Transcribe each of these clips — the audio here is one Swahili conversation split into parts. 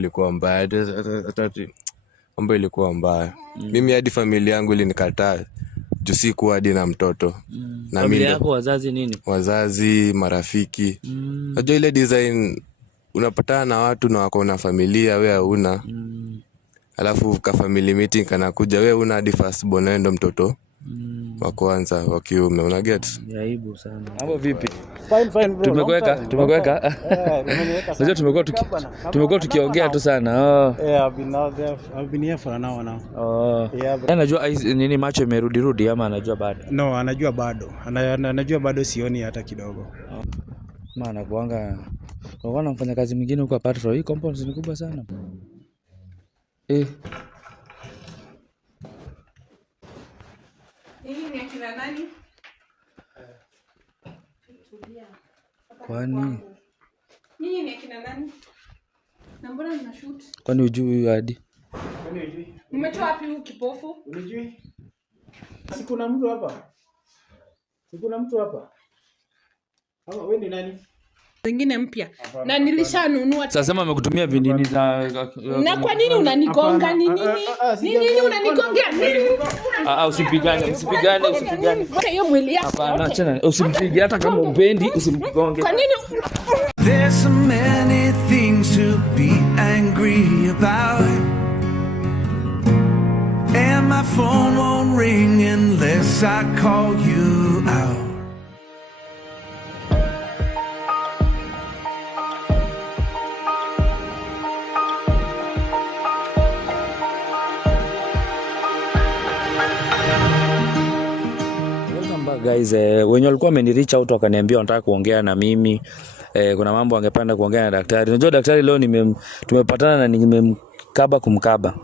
ilikuwa mbaya, mambo ilikuwa mbaya. Mimi hadi familia yangu ilinikataa juu sikuwa hadi na mtoto. Na familia yako wazazi nini? Wazazi, marafiki. Unajua ile design unapatana na watu na wako na familia, wewe huna. Alafu ka family meeting kanakuja, wewe una hadi first born, wewe ndo mtoto wa kwanza wa kiume, una get? Aibu sana. Hapo vipi? Fine bro. Tumekuweka. Unajua tumekuwa tukiongea tu sana. I've been here for an hour now. Anajua nini macho imerudi ama anajua bado? No, anajua bado. Anajua bado sioni hata kidogo. Maana kuanga unaona mfanya kazi mwingine huko apart from hii compound ni kubwa sana. Hii ni akina nani? Kwani nyinyi ni akina nani? Na mbona mna shoot? Kwani hujui hadi? Kwani hujui? Mmetoa wapi huu kipofu? Unijui? Sikuna mtu hapa. Hawa wewe ni nani? Zingine mpya. Na nilishanunua. Sasa sema amekutumia vinini za na kwa nini unanigonga ni nini? Nini unanigongea? Usipigane. Hiyo mwili yako. Hapana, acha usimpige hata kama upendi, usimgonge. Kwa nini? There's so many things to be angry about, and my phone won't ring unless I call you out. Guys, wenye walikuwa wamenireach out wakaniambia wanataka kuongea na mimi. Kuna mambo angependa kuongea na daktari. Unajua daktari leo tumepatana na nimemkaba kumkaba.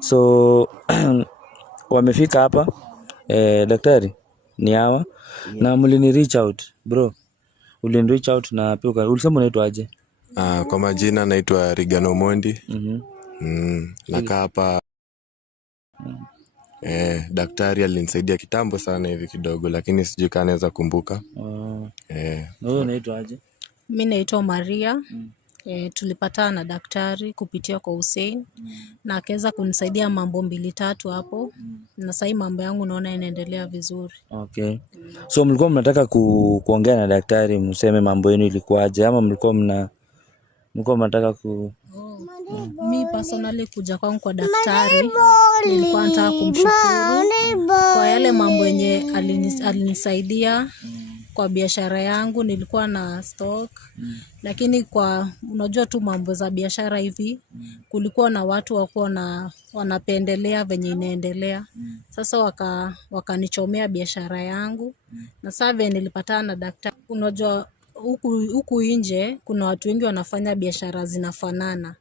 So wamefika hapa. Daktari ni hawa na mlini reach out bro. Ulini reach out na pia ulisema unaitwa aje? Kwa majina naitwa Rigano Mondi. Nakaa hapa. Daktari alinisaidia kitambo sana hivi kidogo, lakini sijui kama naweza kumbuka. Wewe unaitwa aje? Mimi naitwa Maria. Tulipatana na daktari kupitia kwa Hussein na akaweza kunisaidia mambo 2-3 hapo. Na sasa mambo yangu naona inaendelea vizuri. Okay. So mlikuwa mnataka kuongea na daktari mseme mambo yenu ilikuwaje ama mlikuwa mnataka Mi personally kuja kwangu kwa daktari nilikuwa nataka kumshukuru kwa yale mambo yenye alinisaidia kwa biashara yangu. Nilikuwa na stock lakini kwa unajua tu mambo za biashara hivi kulikuwa na watu wako wanapendelea venye inaendelea. Sasa wakanichomea biashara yangu na sasa nilipatana na daktari. Unajua huku nje kuna watu wengi wanafanya biashara zinafanana.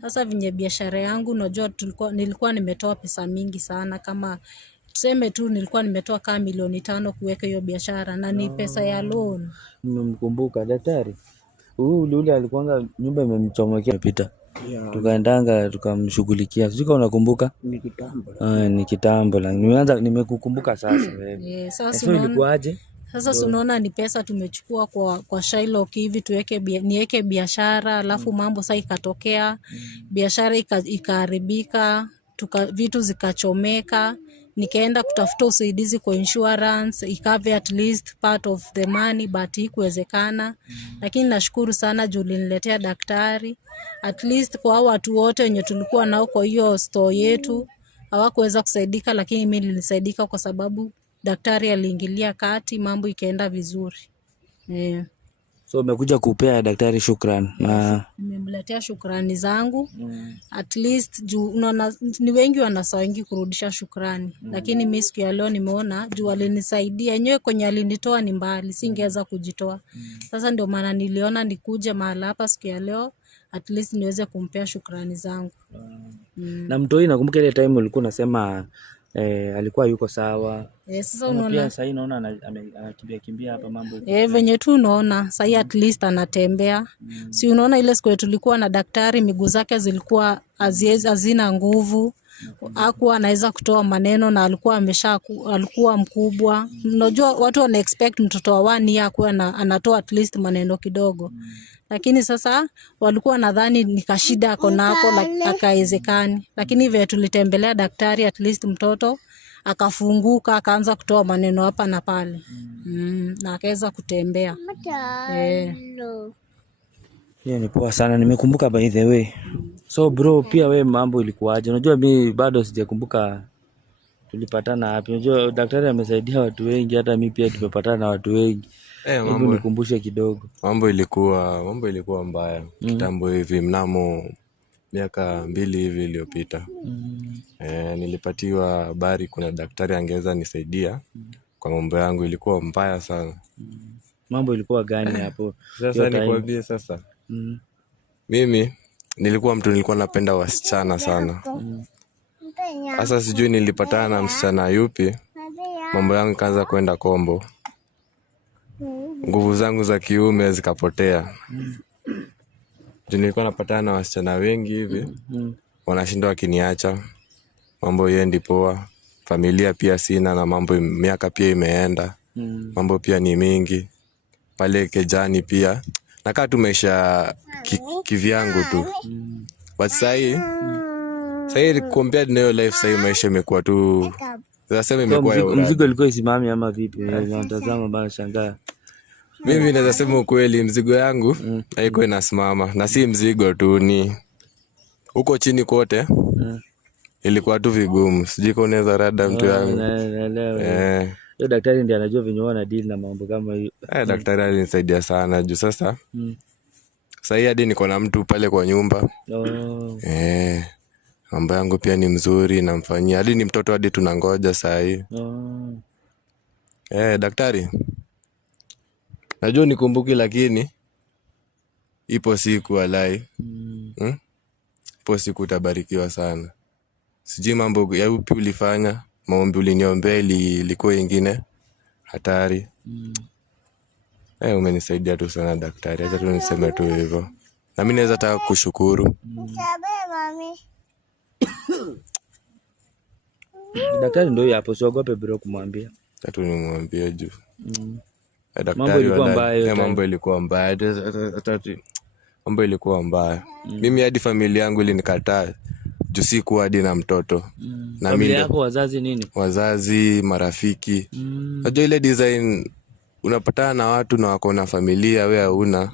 Sasa venye biashara yangu unajua nilikuwa nimetoa pesa mingi sana, kama tuseme tu nilikuwa nimetoa kama 5 milioni kuweka hiyo biashara na ni pesa ya loan. Nimemkumbuka daktari. Ule alikuanga nyumba imemchomekea pita. Tukaendanga tukamshughulikia. Sijui kama unakumbuka? Ni kitambo. Nimekukumbuka sasa wewe. Sasa ilikuwaje? Sasa unaona ni pesa tumechukua kwa Shylock hivi niweke biashara, alafu mambo sasa ikatokea, biashara ikaharibika, vitu zikachomeka, nikaenda kutafuta usaidizi kwa insurance, ikave at least part of the money but ikuwezekana. Lakini nashukuru sana juu uliniletea daktari. At least kwa watu wote wenye tulikuwa nao kwa hiyo store yetu hawakuweza kusaidika, lakini mimi nilisaidika kwa sababu daktari aliingilia kati, mambo ikaenda vizuri. So umekuja kupea daktari shukrani na nimemletea shukrani zangu. At least juu unaona ni wengi wanasawangi kurudisha shukrani, lakini mimi siku ya leo nimeona juu alinisaidia. Yenyewe kwenye alinitoa ni mbali, singeweza kujitoa. Sasa ndio maana niliona nikuje mahali hapa siku ya leo at least niweze kumpea shukrani zangu. Na mtoi nakumbuka ile time ulikuwa unasema alikuwa yuko sawa. Sasa unaona sasa naona anakimbia hapa mambo. Venye tu unaona sasa at least anatembea. Si unaona ile siku tulikuwa na daktari miguu zake zilikuwa hazina nguvu. Hakuwa anaweza kutoa maneno na alikuwa mkubwa. Unajua watu wana expect mtoto wa 1 year akuwe anatoa at least maneno kidogo. lakini sasa walikuwa nadhani nikashida ako nako akaezekani, lakini vile tulitembelea daktari at least mtoto akafunguka, akaanza kutoa maneno hapa na pale. Na akaweza kutembea. Hiyo ni poa sana, nimekumbuka by the way. So bro, pia we mambo ilikuwaje? Unajua mimi bado sijakumbuka tulipatana wapi. Unajua daktari amesaidia watu wengi, hata mimi pia tumepatana na watu wengi. Hebu nikumbushe kidogo. Mambo ilikuwa mbaya kitambo hivi, mnamo miaka 2 hivi iliyopita. Nilipatiwa habari kuna daktari angeweza nisaidia kwa mambo yangu. Ilikuwa mbaya sana. Mambo ilikuwa gani hapo? Sasa nikwambie sasa. Mimi nilikuwa napenda wasichana sana. Sasa sijui nilipatana na msichana yupi, mambo yangu ikaanza kwenda kombo. Nguvu zangu za kiume zikapotea. Nilikuwa napatana na wasichana wengi hivi, wanashinda wakiniacha. Mambo yendi poa. Familia pia sina, na mambo miaka pia imeenda. Mambo pia ni mingi. Pale kejani pia nakaa tu maisha kivyangu tu. But sahi compared na hiyo life, sahi maisha imekuwa tu, nasema imekuwa ya mzigo ilikuwa isimami ama vipi? Natazama bana, shangaa. Mimi naweza sema ukweli, mzigo yangu haiko inasimama, na si mzigo tu, ni huko chini kote. Ilikuwa tu vigumu. Sijui kama unaweza rada mtu yangu. Yo daktari ndiye anajua vinyo na deal na mambo kama hiyo. Daktari alinisaidia sana juu sasa. Sasa hadi niko na mtu pale kwa nyumba. Mambo yangu pia ni mzuri, namfanyia. Hadi ni mtoto hadi tunangoja saa hii. Daktari. Najua nikumbuki, lakini ipo siku walai. Ipo siku utabarikiwa sana. Sijui mambo ya upi ulifanya, maombi uliniombea ilikuwa ingine hatari. Umenisaidia tu sana daktari. Acha tu niseme tu hivyo. Na mimi naweza taka kushukuru. Daktari ndio hapo, usiogope bro kumwambia. Tatu nimwambie juu. Daktari mambo ilikuwa mbaya. Mambo ilikuwa mbaya. Mambo ilikuwa mbaya. Mimi hadi familia yangu ilinikataa. Juu sikuwa hadi na mtoto. Na familia yako wazazi nini? Wazazi, marafiki. Unajua ile design unapatana na watu na wako na familia, wewe huna.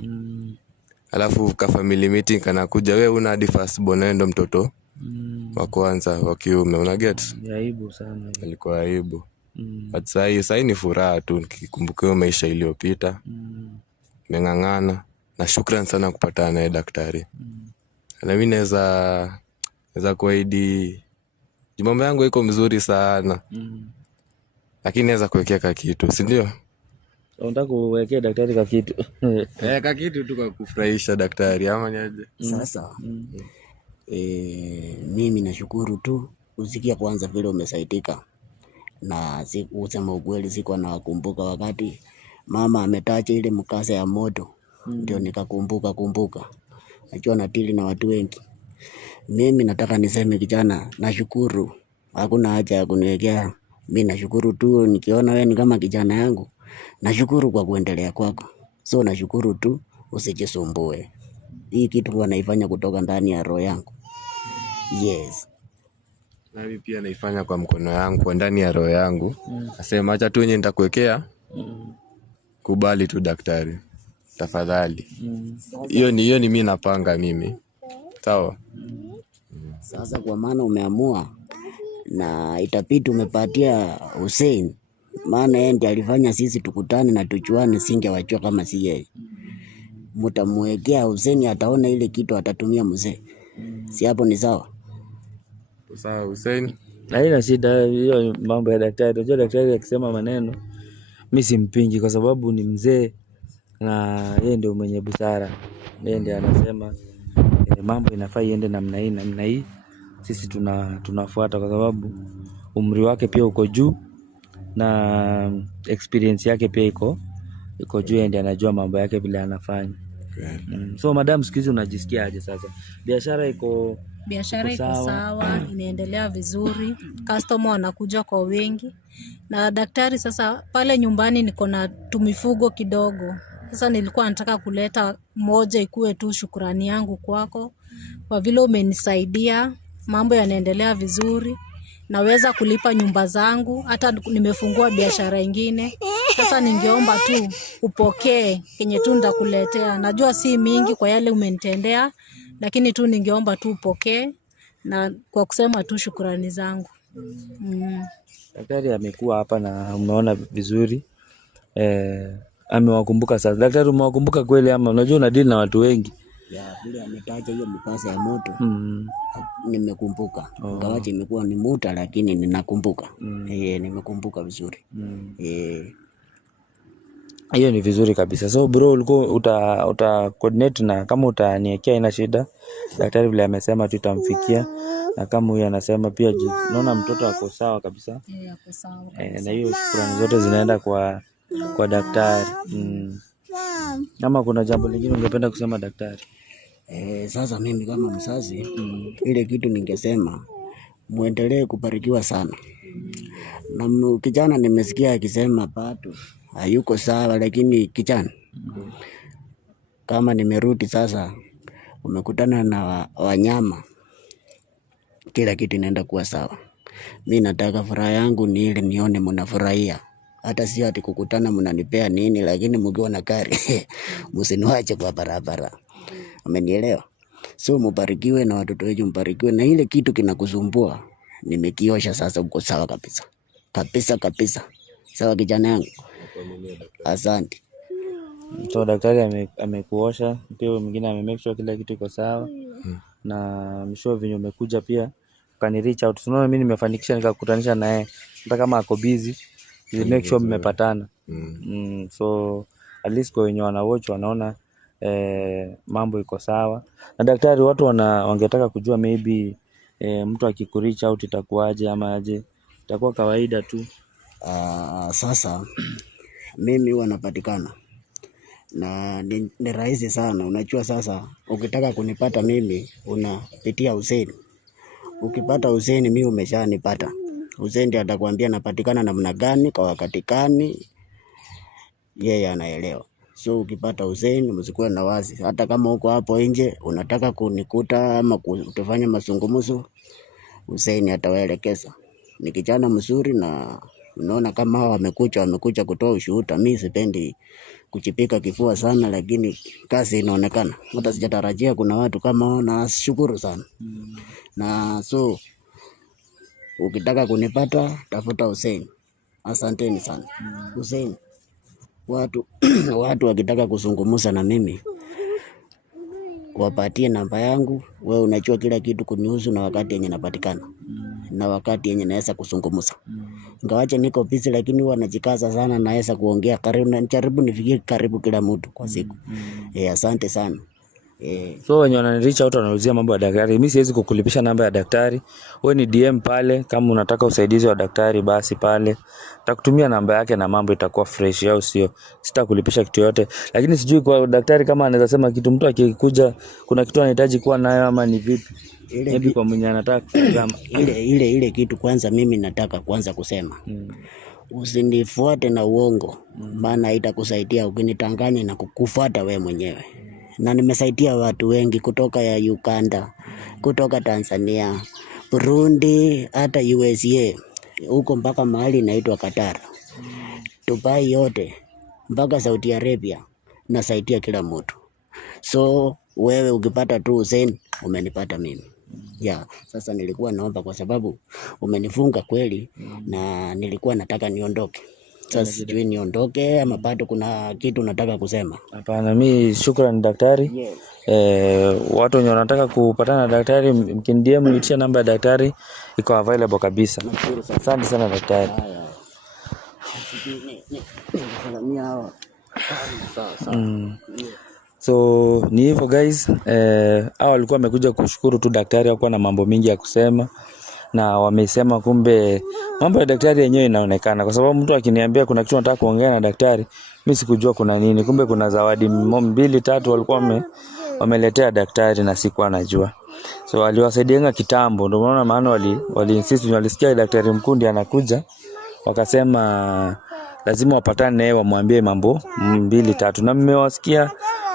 Alafu ka family meeting kanakuja, wewe una hadi first born ndo mtoto wa kwanza wa kiume, una get? Aibu sana. Ilikuwa aibu. But sasa ni furaha tu nikikumbuka maisha iliyopita. Nimeng'ang'ana na shukrani sana kupatana naye daktari. Na mimi naweza kuahidi mambo yangu iko mzuri sana. Lakini naweza kuwekea kitu, si ndio? Unataka kuwekea daktari ka kitu? Ka kitu tu kwa kufurahisha daktari ama niaje? Sasa mimi nashukuru tu usikia kwanza vile umesaidika. Na usema ukweli, sikuwa nakumbuka wakati mama ametacha ile mkasa ya moto, ndio nikakumbuka. Najua natili na watu wengi. Mimi nataka niseme kijana, nashukuru. Hakuna haja ya kuniwekea. Mimi nashukuru tu nikiona wewe ni kama kijana yangu. Nashukuru kwa kuendelea kwako. So nashukuru tu, usijisumbue. Hii kitu huwa naifanya kutoka ndani ya roho yangu. Yes. Na mimi pia naifanya kwa mkono yangu, kwa ndani ya roho yangu. Nasema acha tu nitakuwekea. Kubali tu daktari. Tafadhali. Hiyo ni mimi napanga mimi. Sawa. Sasa kwa maana umeamua na itapita umepatia Hussein, maana yeye ndiye alifanya sisi tukutane na tuchuane, singewajua kama si yeye. Mtamwekea Hussein, ataona ile kitu atatumia mzee. Si hapo ni sawa? Sawa Hussein. Haina shida hiyo mambo ya daktari. Unajua daktari akisema maneno mimi simpingi kwa sababu ni mzee na yeye ndio mwenye busara. Yeye ndiye anasema mambo inafaa iende namna hii. Sisi tunafuata kwa sababu umri wake pia uko juu na experience yake pia iko juu, yeye ndiye anajua mambo yake vile anafanya. So madam, sikizi unajisikia aje sasa? Biashara iko sawa, inaendelea vizuri. Customer wanakuja kwa wengi. Na daktari sasa pale nyumbani niko na tumifugo kidogo. Sasa nilikuwa nataka kuleta moja ikuwe tu shukrani yangu kwako kwa vile umenisaidia, mambo yanaendelea vizuri, naweza kulipa nyumba zangu, hata nimefungua biashara ingine. Sasa ningeomba tu upokee kenye tu ndakuletea. Najua si mingi kwa yale umenitendea, lakini tu ningeomba tu upokee na kwa kusema tu shukrani zangu. Daktari amekuwa hapa na umeona vizuri. Amewakumbuka sasa. Daktari, umewakumbuka kweli ama unajua unadeal na watu wengi? Ya vile ametaja hiyo mkasa ya moto. Nimekumbuka. Ingawaje imekuwa ni muda lakini ninakumbuka. Nimekumbuka vizuri. Hiyo ni vizuri kabisa. So bro, ulikuwa uta coordinate na kama utaniekea ina shida. Daktari vile amesema tutamfikia, na kama huyu anasema pia naona mtoto ako sawa kabisa. Ako sawa. Na hiyo shukrani zote zinaenda kwa daktari. Kama kuna jambo lingine ungependa kusema daktari? Sasa mimi kama mzazi, ile kitu ningesema muendelee kubarikiwa sana. Na kijana nimesikia akisema bado hayuko sawa, lakini kijana kama nimerudi sasa, umekutana na wanyama, kila kitu inaenda kuwa sawa. Mimi nataka furaha yangu ni ile nione mnafurahia. Hata si ati kukutana mnanipea nini, lakini mkiwa na gari msiniache kwa barabara. Umenielewa? So mbarikiwe na watoto wetu mbarikiwe, na ile kitu kinakusumbua nimekiosha sasa, uko sawa kabisa. Kabisa. Sawa kijana yangu. Asante. So daktari amekuosha, pia mwingine amemake sure kila kitu iko sawa. Na mshow vinyo umekuja pia ukani reach out. Unaona mimi nimefanikisha nikakutanisha naye. Hata kama ako busy, ni make sure mmepatana. So at least kwa wenye wana watch wanaona mambo iko sawa. Na daktari, watu wangetaka kujua maybe mtu akikureach out itakuaje ama aje? Itakuwa kawaida tu. Sasa mimi huwa napatikana na ni rahisi sana. Unajua sasa ukitaka kunipata mimi unapitia Hussein. Ukipata Hussein mimi umeshanipata. Hussein ndiye atakwambia napatikana namna gani kwa wakati gani, yeye anaelewa. So ukipata Hussein msikuwe na wasi. Hata kama uko hapo nje unataka kunikuta ama kutufanya mazungumzo, Hussein atawaelekeza. Ni kijana mzuri, na unaona kama hao wamekuja kutoa ushuhuda. Mimi sipendi kuchipika kifua sana, lakini kazi inaonekana. Hata sijatarajia kuna watu kama hao, na shukuru sana. Na so ukitaka kunipata tafuta Hussein. Asanteni sana. Hussein, watu wakitaka kuzungumza na mimi wapatie namba yangu. Wewe unajua kila kitu kunihusu na wakati yenye napatikana na wakati yenye naweza kuzungumza. Ingawaje niko busy, lakini huwa najikaza sana, naweza kuongea karibu, na jaribu nifikie karibu kila mtu kwa siku. Asante sana. So wenye wananireach out wanaulizia mambo ya daktari, mimi siwezi kukulipisha namba ya daktari. Wewe ni DM pale, kama unataka usaidizi wa daktari basi pale nitakutumia namba yake na mambo itakuwa fresh, au sio? Sitakulipisha kitu yote. Lakini sijui kwa daktari kama anaweza sema kitu, mtu akikuja kuna kitu anahitaji kuwa nayo ama ni vipi? Maybe kwa mwenye anataka kutazama ile kitu. Kwanza mimi nataka kwanza kusema usinifuate na uongo, maana haitakusaidia. Ukinitanganya na kukufuata we mwenyewe. Na nimesaidia watu wengi kutoka ya Uganda, kutoka Tanzania, Burundi, hata USA, huko mpaka mahali inaitwa Qatar, Dubai, yote mpaka Saudi Arabia, nasaidia kila mtu. So wewe ukipata tu Hussein umenipata mimi. Sasa nilikuwa naomba kwa sababu umenifunga kweli, na nilikuwa nataka niondoke. Sasa sijui niondoke ama bado kuna kitu nataka kusema. Hapana, mimi shukrani daktari. Watu wenye wanataka kupatana na daktari mkinidm niitie namba ya daktari, iko available kabisa. Asante sana daktari. So ni hivyo guys, hao walikuwa wamekuja kushukuru tu daktari, hakuwa na mambo mingi ya kusema. Na wamesema kumbe mambo ya daktari yenyewe inaonekana, kwa sababu mtu akiniambia kuna kitu nataka kuongea na daktari, mimi sikujua kuna nini. Kumbe kuna zawadi 2-3 walikuwa wameletea daktari na sikuwa najua. So aliwasaidianga kitambo, ndio maana wali insist, walisikia daktari Mkundi anakuja, wakasema lazima wapatane naye wamwambie mambo 2-3, na mmewasikia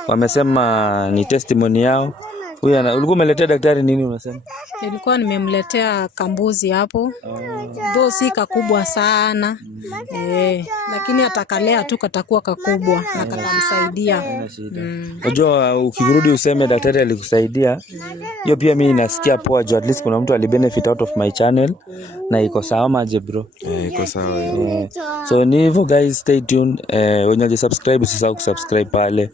wamesema ni testimony yao. Huyu ulikuwa umeletea daktari nini unasema? Nilikuwa nimemletea kambuzi hapo. Ndio si kakubwa sana. Lakini atakalea tu katakuwa kakubwa na katamsaidia. Unajua ukirudi useme daktari alikusaidia. Hiyo pia mimi nasikia poa juu at least kuna mtu alibenefit out of my channel na iko sawa maje bro. Iko sawa. So ni hivyo guys, stay tuned. Wenye subscribe usisahau kusubscribe pale.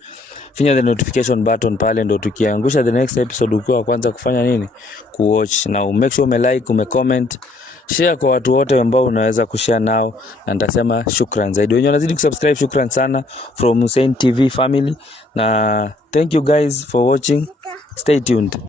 Finya the notification button pale ndo tukiangusha the next episode ukiwa kwanza kufanya nini? Kuwatch. Na make sure umelike, umecomment, share kwa watu wote ambao unaweza kushare nao, na nitasema shukran zaidi. Wenye wanazidi kusubscribe, shukran sana from Hussein TV family, na thank you guys for watching. Stay tuned.